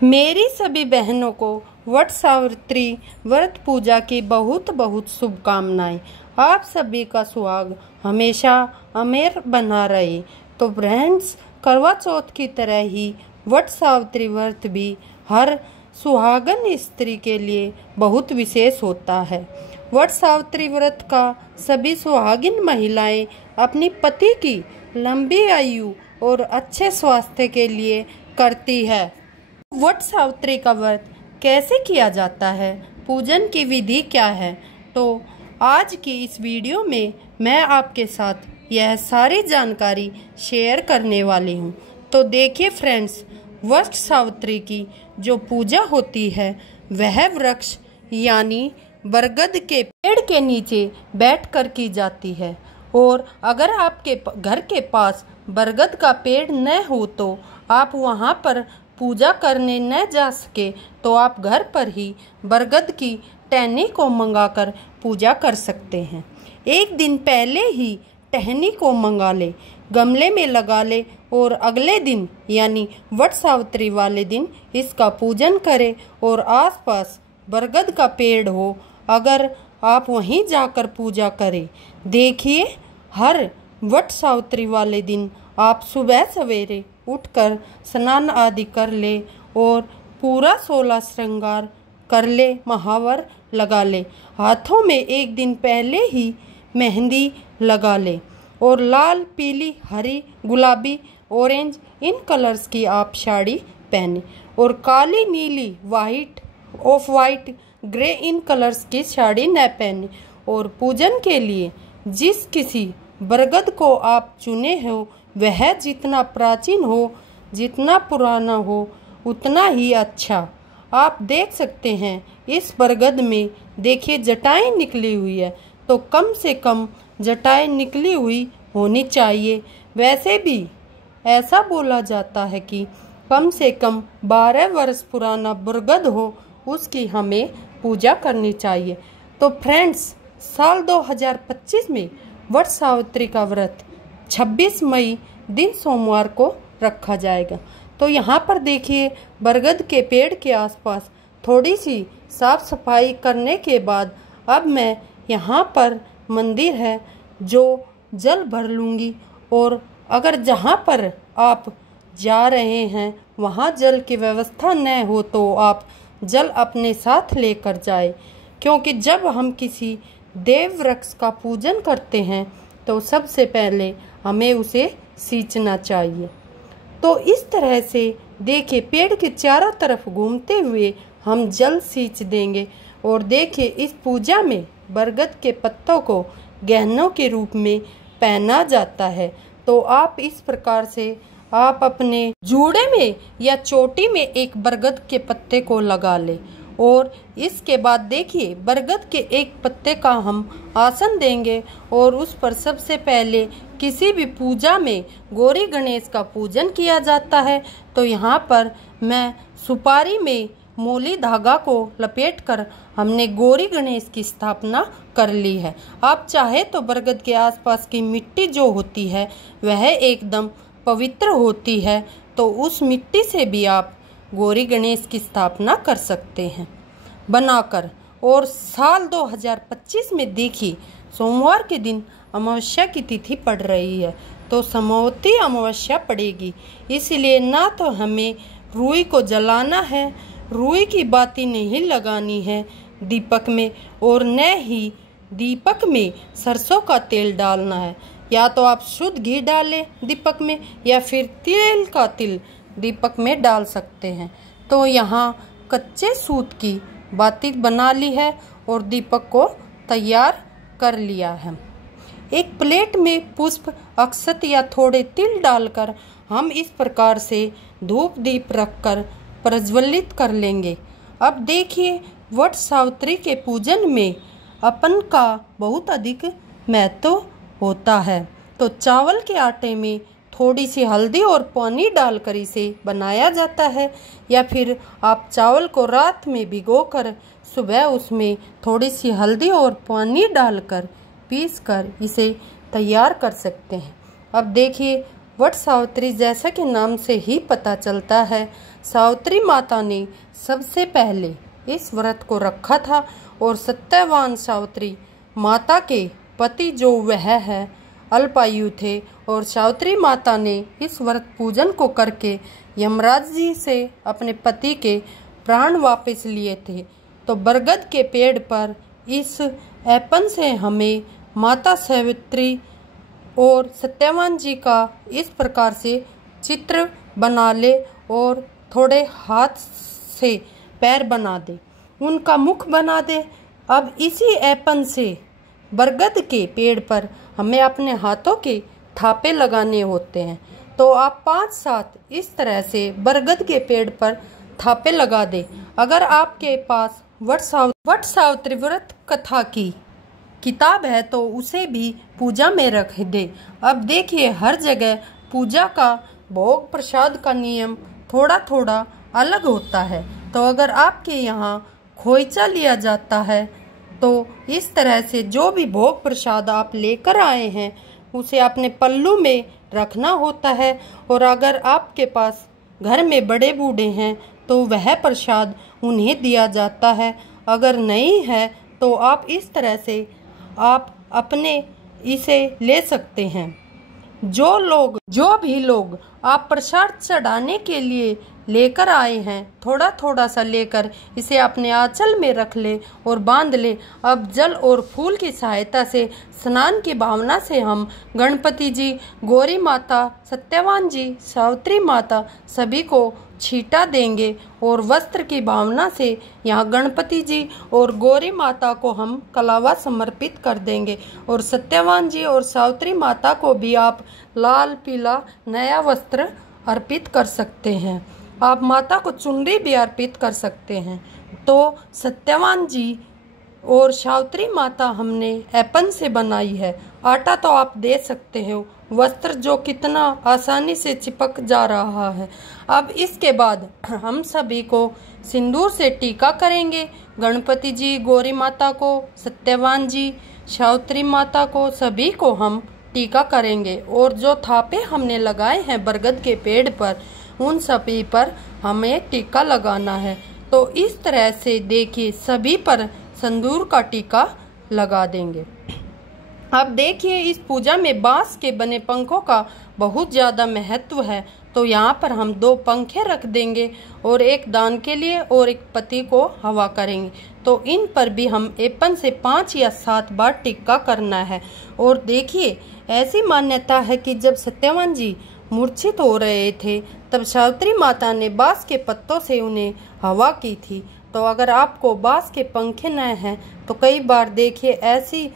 मेरी सभी बहनों को वट सावित्री व्रत पूजा की बहुत बहुत शुभकामनाएं। आप सभी का सुहाग हमेशा अमेर बना रहे। तो फ्रेंड्स, करवा चौथ की तरह ही वट सावित्री व्रत भी हर सुहागन स्त्री के लिए बहुत विशेष होता है। वट सावित्री व्रत का सभी सुहागिन महिलाएं अपनी पति की लंबी आयु और अच्छे स्वास्थ्य के लिए करती है। वट सावित्री का व्रत कैसे किया जाता है, पूजन की विधि क्या है, तो आज की इस वीडियो में मैं आपके साथ यह सारी जानकारी शेयर करने वाली हूँ। तो देखिए फ्रेंड्स, वट सावित्री की जो पूजा होती है वह वृक्ष यानी बरगद के पेड़ के नीचे बैठकर की जाती है। और अगर आपके घर के पास बरगद का पेड़ न हो तो आप वहाँ पर पूजा करने न जा सके तो आप घर पर ही बरगद की टहनी को मंगाकर पूजा कर सकते हैं। एक दिन पहले ही टहनी को मंगा ले, गमले में लगा ले और अगले दिन यानी वट सावित्री वाले दिन इसका पूजन करें। और आसपास बरगद का पेड़ हो अगर आप वहीं जाकर पूजा करें। देखिए, हर वट सावित्री वाले दिन आप सुबह सवेरे उठकर स्नान आदि कर ले और पूरा 16 श्रृंगार कर ले, महावर लगा ले, हाथों में एक दिन पहले ही मेहंदी लगा ले और लाल, पीली, हरी, गुलाबी, ऑरेंज इन कलर्स की आप साड़ी पहने और काली, नीली, white, of white, grey in colours की साड़ी न पहने। और पूजन के लिए जिस किसी बरगद को आप चुने हो वह जितना प्राचीन हो, जितना पुराना हो उतना ही अच्छा। आप देख सकते हैं इस बरगद में देखिए जटाएं निकली हुई है, तो कम से कम जटाएं निकली हुई होनी चाहिए। वैसे भी ऐसा बोला जाता है कि कम से कम 12 वर्ष पुराना बरगद हो उसकी हमें पूजा करनी चाहिए। तो फ्रेंड्स, साल 2025 में वट सावित्री का व्रत 26 मई दिन सोमवार को रखा जाएगा। तो यहाँ पर देखिए बरगद के पेड़ के आसपास थोड़ी सी साफ सफाई करने के बाद अब मैं यहाँ पर मंदिर है जो जल भर लूँगी। और अगर जहाँ पर आप जा रहे हैं वहाँ जल की व्यवस्था न हो तो आप जल अपने साथ लेकर जाए, क्योंकि जब हम किसी देव वृक्ष का पूजन करते हैं तो सबसे पहले हमें उसे सींचना चाहिए। तो इस तरह से देखिए पेड़ के चारों तरफ घूमते हुए हम जल सींच देंगे। और देखिए इस पूजा में बरगद के पत्तों को गहनों के रूप में पहना जाता है। तो आप इस प्रकार से आप अपने जूड़े में या चोटी में एक बरगद के पत्ते को लगा ले। और इसके बाद देखिए बरगद के एक पत्ते का हम आसन देंगे और उस पर सबसे पहले किसी भी पूजा में गौरी गणेश का पूजन किया जाता है। तो यहाँ पर मैं सुपारी में मूली धागा को लपेटकर हमने गौरी गणेश की स्थापना कर ली है। आप चाहे तो बरगद के आसपास की मिट्टी जो होती है वह एकदम पवित्र होती है, तो उस मिट्टी से भी आप गौरी गणेश की स्थापना कर सकते हैं बनाकर। और साल 2025 में देखिए सोमवार के दिन अमावस्या की तिथि पड़ रही है, तो समवती अमावस्या पड़ेगी। इसलिए ना तो हमें रुई को जलाना है, रुई की बाती नहीं लगानी है दीपक में, और न ही दीपक में सरसों का तेल डालना है। या तो आप शुद्ध घी डालें दीपक में या फिर तेल का तिल दीपक में डाल सकते हैं। तो यहाँ कच्चे सूत की बाती बना ली है और दीपक को तैयार कर लिया है। एक प्लेट में पुष्प, अक्षत या थोड़े तिल डालकर हम इस प्रकार से धूप दीप रखकर प्रज्वलित कर लेंगे। अब देखिए वट सावित्री के पूजन में अपन का बहुत अधिक महत्व होता है। तो चावल के आटे में थोड़ी सी हल्दी और पानी डालकर इसे बनाया जाता है, या फिर आप चावल को रात में भिगोकर सुबह उसमें थोड़ी सी हल्दी और पानी डालकर पीसकर इसे तैयार कर सकते हैं। अब देखिए वट सावित्री जैसा कि नाम से ही पता चलता है, सावित्री माता ने सबसे पहले इस व्रत को रखा था और सत्यवान सावित्री माता के पति जो वह है अल्पायु थे और सावित्री माता ने इस व्रत पूजन को करके यमराज जी से अपने पति के प्राण वापस लिए थे। तो बरगद के पेड़ पर इस ऐपन से हमें माता सावित्री और सत्यवान जी का इस प्रकार से चित्र बना ले और थोड़े हाथ से पैर बना दे, उनका मुख बना दे। अब इसी ऐपन से बरगद के पेड़ पर हमें अपने हाथों के थापे लगाने होते हैं। तो आप 5-7 इस तरह से बरगद के पेड़ पर थापे लगा दे। अगर आपके पास वट सावित्री व्रत कथा की किताब है तो उसे भी पूजा में रख दे। अब देखिए, हर जगह पूजा का भोग प्रसाद का नियम थोड़ा थोड़ा अलग होता है। तो अगर आपके यहाँ खोइचा लिया जाता है तो इस तरह से जो भी भोग प्रसाद आप लेकर आए हैं उसे अपने पल्लू में रखना होता है। और अगर आपके पास घर में बड़े बूढ़े हैं तो वह प्रसाद उन्हें दिया जाता है। अगर नहीं है तो आप इस तरह से आप अपने इसे ले सकते हैं। जो भी लोग आप प्रसाद चढ़ाने के लिए लेकर आए हैं, थोड़ा थोड़ा सा लेकर इसे अपने आंचल में रख ले और बांध ले। अब जल और फूल की सहायता से स्नान की भावना से हम गणपति जी, गौरी माता, सत्यवान जी, सावित्री माता सभी को छींटा देंगे और वस्त्र की भावना से यहाँ गणपति जी और गौरी माता को हम कलावा समर्पित कर देंगे। और सत्यवान जी और सावित्री माता को भी आप लाल पीला नया वस्त्र अर्पित कर सकते हैं। आप माता को चुनरी भी अर्पित कर सकते हैं। तो सत्यवान जी और सावित्री माता हमने ऐपन से बनाई है। आटा तो आप दे सकते हो, वस्त्र जो कितना आसानी से चिपक जा रहा है। अब इसके बाद हम सभी को सिंदूर से टीका करेंगे। गणपति जी, गौरी माता को, सत्यवान जी, सावित्री माता को, सभी को हम टीका करेंगे। और जो थापे हमने लगाए हैं बरगद के पेड़ पर, उन सभी पर हमें टीका लगाना है। तो इस तरह से देखिए, सभी पर सिंदूर का टीका लगा देंगे। अब देखिए, इस पूजा में बांस के बने पंखों का बहुत ज़्यादा महत्व है। तो यहाँ पर हम 2 पंखे रख देंगे और एक दान के लिए और एक पति को हवा करेंगे। तो इन पर भी हम ऐपन से 5 या 7 बार टिक्का करना है। और देखिए, ऐसी मान्यता है कि जब सत्यवान जी मूर्छित हो रहे थे तब सावित्री माता ने बांस के पत्तों से उन्हें हवा की थी। तो अगर आपको बांस के पंखे न हैं तो कई बार देखिए ऐसी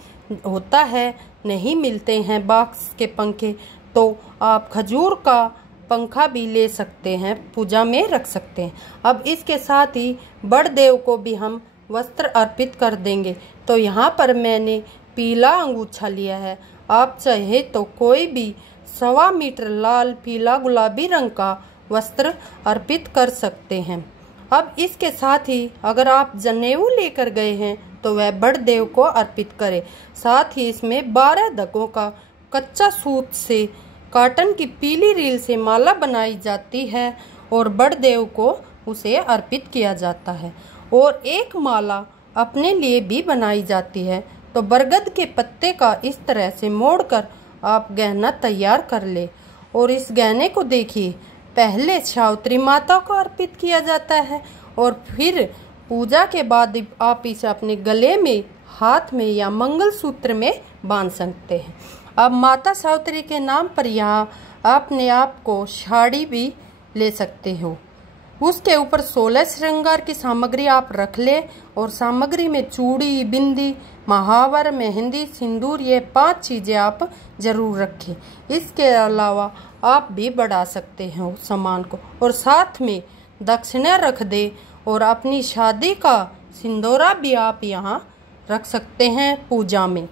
होता है, नहीं मिलते हैं बांस के पंखे, तो आप खजूर का पंखा भी ले सकते हैं, पूजा में रख सकते हैं। अब इसके साथ ही बड़ देव को भी हम वस्त्र अर्पित कर देंगे। तो यहाँ पर मैंने पीला अंगूछा लिया है। आप चाहे तो कोई भी 1.25 मीटर लाल पीला गुलाबी रंग का वस्त्र अर्पित कर सकते हैं। अब इसके साथ ही अगर आप जनेऊ लेकर गए हैं तो वह बड़ देव को अर्पित करें। साथ ही इसमें 12 धगों का कच्चा सूत से कॉटन की पीली रील से माला बनाई जाती है और बड़ देव को उसे अर्पित किया जाता है। और एक माला अपने लिए भी बनाई जाती है। तो बरगद के पत्ते का इस तरह से मोड़कर आप गहना तैयार कर ले। और इस गहने को देखिए, पहले सावित्री माता को अर्पित किया जाता है और फिर पूजा के बाद आप इसे अपने गले में, हाथ में या मंगलसूत्र में बांध सकते हैं। अब माता सावित्री के नाम पर यहाँ अपने आप को साड़ी भी ले सकते हो। उसके ऊपर 16 श्रृंगार की सामग्री आप रख ले और सामग्री में चूड़ी, बिंदी, महावर, मेहंदी, सिंदूर, ये 5 चीज़ें आप जरूर रखें। इसके अलावा आप भी बढ़ा सकते हो सामान को। और साथ में दक्षिणा रख दे और अपनी शादी का सिंदूरा भी आप यहाँ रख सकते हैं पूजा में।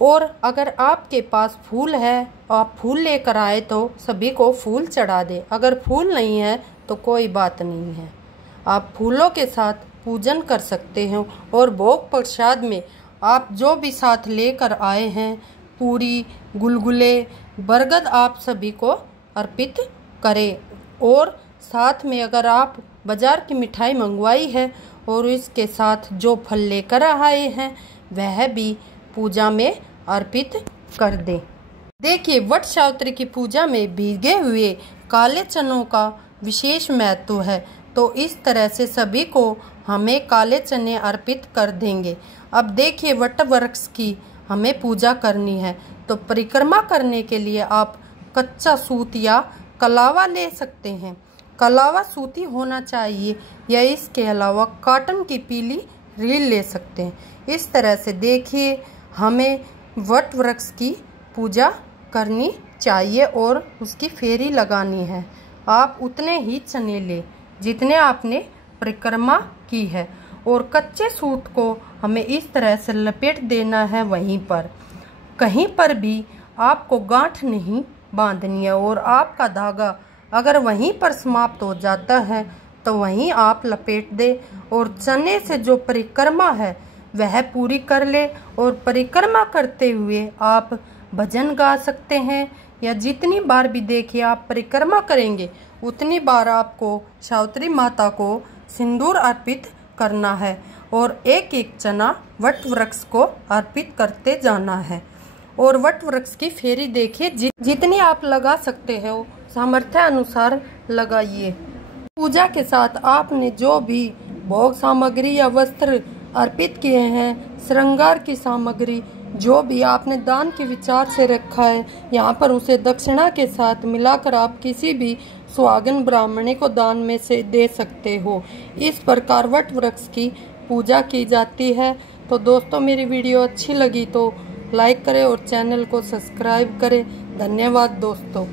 और अगर आपके पास फूल है, आप फूल लेकर आए तो सभी को फूल चढ़ा दे। अगर फूल नहीं है तो कोई बात नहीं है, आप फूलों के साथ पूजन कर सकते हो। और भोग प्रसाद में आप जो भी साथ लेकर आए हैं, पूरी, गुलगुले, बरगद, आप सभी को अर्पित करें। और साथ में अगर आप बाजार की मिठाई मंगवाई है और इसके साथ जो फल लेकर आए हैं वह भी पूजा में अर्पित कर दें। देखिए, वट सावित्री की पूजा में भीगे हुए काले चनों का विशेष महत्व है, तो इस तरह से सभी को हमें काले चने अर्पित कर देंगे। अब देखिए, वट वृक्ष की हमें पूजा करनी है, तो परिक्रमा करने के लिए आप कच्चा सूत या कलावा ले सकते हैं। कलावा सूती होना चाहिए या इसके अलावा कॉटन की पीली रील ले सकते हैं। इस तरह से देखिए, हमें वट वृक्ष की पूजा करनी चाहिए और उसकी फेरी लगानी है। आप उतने ही चने ले जितने आपने परिक्रमा की है और कच्चे सूत को हमें इस तरह से लपेट देना है वहीं पर। कहीं पर भी आपको गांठ नहीं बांधनी है और आपका धागा अगर वहीं पर समाप्त हो जाता है तो वहीं आप लपेट दे और चने से जो परिक्रमा है वह पूरी कर ले। और परिक्रमा करते हुए आप भजन गा सकते हैं या जितनी बार भी देखिए आप परिक्रमा करेंगे उतनी बार आपको सावित्री माता को सिंदूर अर्पित करना है और एक एक चना वट वृक्ष को अर्पित करते जाना है। और वट वृक्ष की फेरी देखिए, जितनी आप लगा सकते हो सामर्थ्य अनुसार लगाइए। पूजा के साथ आपने जो भी भोग सामग्री या वस्त्र अर्पित किए हैं, श्रृंगार की सामग्री जो भी आपने दान के विचार से रखा है, यहाँ पर उसे दक्षिणा के साथ मिलाकर आप किसी भी सुहागन ब्राह्मणी को दान में से दे सकते हो। इस प्रकार वट वृक्ष की पूजा की जाती है। तो दोस्तों, मेरी वीडियो अच्छी लगी तो लाइक करें और चैनल को सब्सक्राइब करें। धन्यवाद दोस्तों।